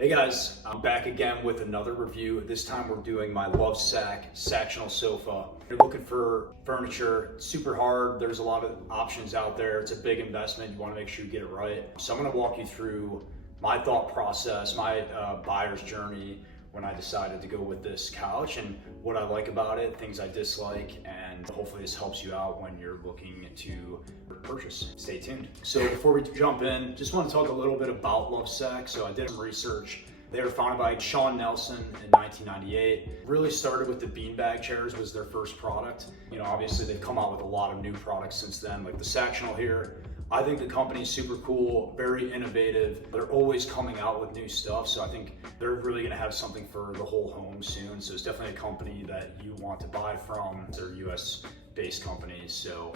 Hey guys, I'm back again with another review. This time we're doing my Lovesac Sactional sofa. If you're looking for furniture, it's super hard. There's a lot of options out there. It's a big investment. You want to make sure you get it right. So I'm going to walk you through my thought process, my buyer's journey when I decided to go with this couch and what I like about it, things I dislike, and hopefully this helps you out when you're looking to purchase. Stay tuned. So before we jump in, just want to talk a little bit about Lovesac. So I did some research. They were founded by Sean Nelson in 1998. Really started with the beanbag chairs was their first product. You know, obviously they've come out with a lot of new products since then, like the Sactional here. I think the company's super cool, very innovative. They're always coming out with new stuff. So I think they're really gonna have something for the whole home soon. So it's definitely a company that you want to buy from. They're US based companies. So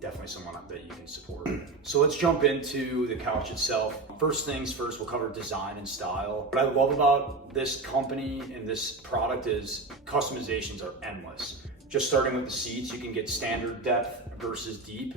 definitely someone that you can support. So let's jump into the couch itself. First things first, we'll cover design and style. What I love about this company and this product is customizations are endless. Just starting with the seats, you can get standard depth versus deep.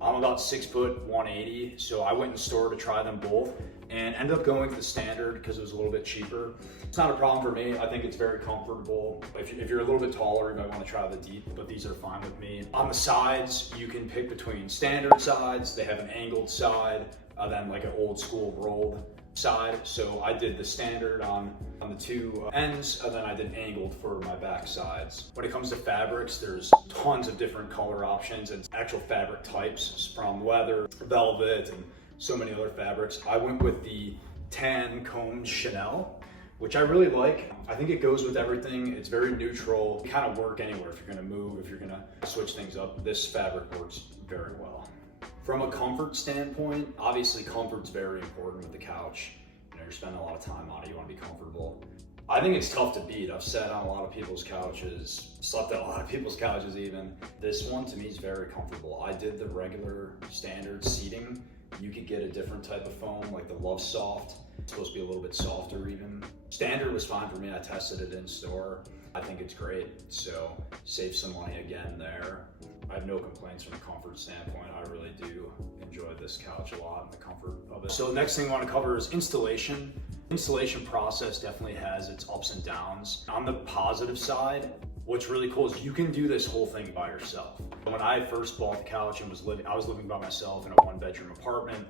I'm about 6 foot 180, so I went in the store to try them both and ended up going with the standard because it was a little bit cheaper. It's not a problem for me. I think it's very comfortable. If you're a little bit taller, you might want to try the deep, but these are fine with me. On the sides, you can pick between standard sides. They have an angled side, then like an old school rolled side. So I did the standard on the two ends, and then I did angled for my back sides. When it comes to fabrics, there's tons of different color options and actual fabric types, from leather, velvet, and so many other fabrics. I went with the tan combed Chanel, which I really like. I think it goes with everything. It's very neutral. It kind of work anywhere. If you're gonna move, if you're gonna switch things up, this fabric works very well. From a comfort standpoint, obviously comfort's very important with the couch. You know, you're spending a lot of time on it, you wanna be comfortable. I think it's tough to beat. I've sat on a lot of people's couches, slept on a lot of people's couches even. This one to me is very comfortable. I did the regular standard seating. You could get a different type of foam, like the Lovesoft. It's supposed to be a little bit softer even. Standard was fine for me. I tested it in store. I think it's great. So save some money again there. I have no complaints from a comfort standpoint. I really do enjoy this couch a lot and the comfort of it. So next thing I want to cover is installation. Installation process definitely has its ups and downs. On the positive side, what's really cool is you can do this whole thing by yourself. When I first bought the couch and I was living by myself in a 1-bedroom apartment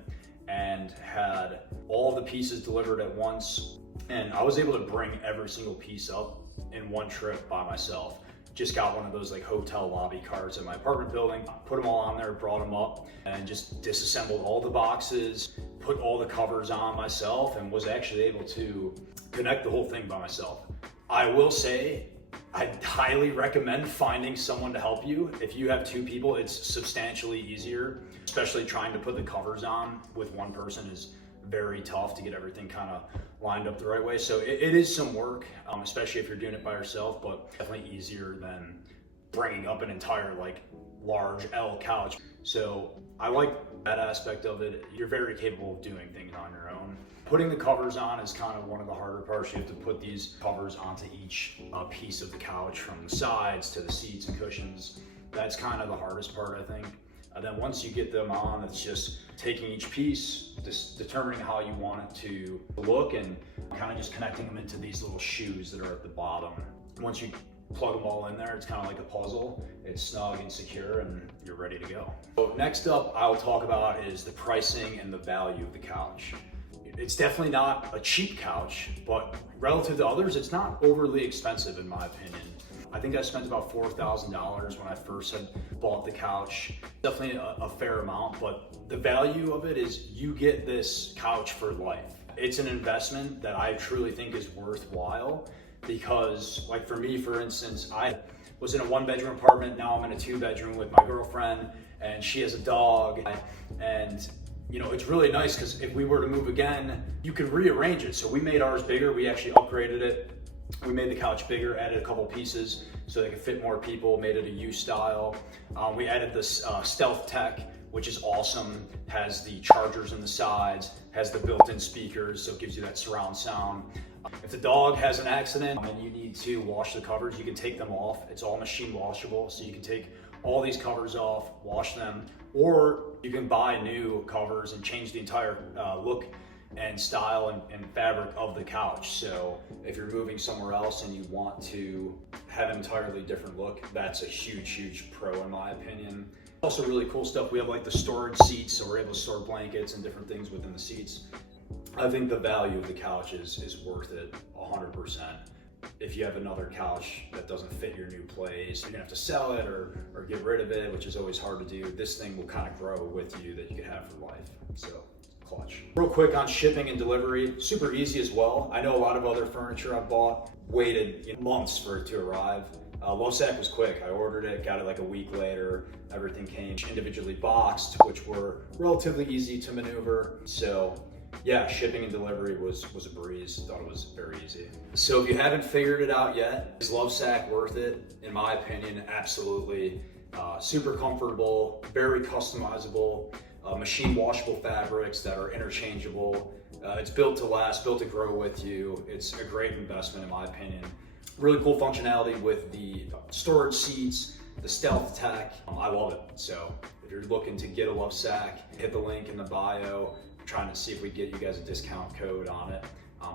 and had all the pieces delivered at once. And I was able to bring every single piece up in one trip by myself. Just got one of those like hotel lobby cars in my apartment building, put them all on there, brought them up, and just disassembled all the boxes, put all the covers on myself, and was actually able to connect the whole thing by myself. I will say, I highly recommend finding someone to help you. If you have 2 people, it's substantially easier, especially trying to put the covers on with one person is very tough to get everything kind of lined up the right way. So it is some work, especially if you're doing it by yourself, but definitely easier than bringing up an entire like large L couch. So I like that aspect of it. You're very capable of doing things on your own. Putting the covers on is kind of one of the harder parts. You have to put these covers onto each piece of the couch, from the sides to the seats and cushions. That's kind of the hardest part, I think. Then once you get them on, it's just taking each piece, just determining how you want it to look, and kind of just connecting them into these little shoes that are at the bottom. Once you plug them all in there, it's kind of like a puzzle. It's snug and secure, and you're ready to go. So next up, I'll talk about is the pricing and the value of the couch. It's definitely not a cheap couch, but relative to others, it's not overly expensive in my opinion. I think I spent about $4,000 when I first had bought the couch. Definitely a fair amount, but the value of it is you get this couch for life. It's an investment that I truly think is worthwhile because, like for me, for instance, I was in a 1-bedroom apartment. Now I'm in a 2-bedroom with my girlfriend, and she has a dog. And you know, it's really nice because if we were to move again, you could rearrange it. So we made ours bigger. We actually upgraded it. We made the couch bigger, added a couple pieces so they could fit more people, made it a U style. We added this StealthTech, which is awesome. Has the chargers in the sides, has the built-in speakers, so it gives you that surround sound. If the dog has an accident and you need to wash the covers, you can take them off. It's all machine washable, so you can take all these covers off, wash them, or you can buy new covers and change the entire look and style and fabric of the couch. So if you're moving somewhere else and you want to have an entirely different look, that's a huge pro in my opinion. Also really cool stuff, we have like the storage seats, so we're able to store blankets and different things within the seats. I think the value of the couch is worth it 100%. If you have another couch that doesn't fit your new place, you're gonna have to sell it or get rid of it, which is always hard to do. This thing will kind of grow with you that you can have for life. So clutch. Real quick on shipping and delivery, super easy as well. I know a lot of other furniture I've bought waited months for it to arrive. Lovesac was quick. I ordered it, got it like a week later. Everything came individually boxed, which were relatively easy to maneuver. So yeah, shipping and delivery was a breeze. Thought it was very easy. So if you haven't figured it out yet, is Lovesac worth it? In my opinion, absolutely. Super comfortable, very customizable, machine washable fabrics that are interchangeable. It's built to last, built to grow with you. It's a great investment in my opinion. Really cool functionality with the storage seats, the StealthTech. I love it. So if you're looking to get a Lovesac, hit the link in the bio. I'm trying to see if we get you guys a discount code on it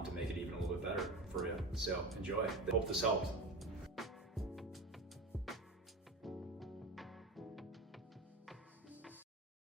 to make it even a little bit better for you. So enjoy. Hope this helped.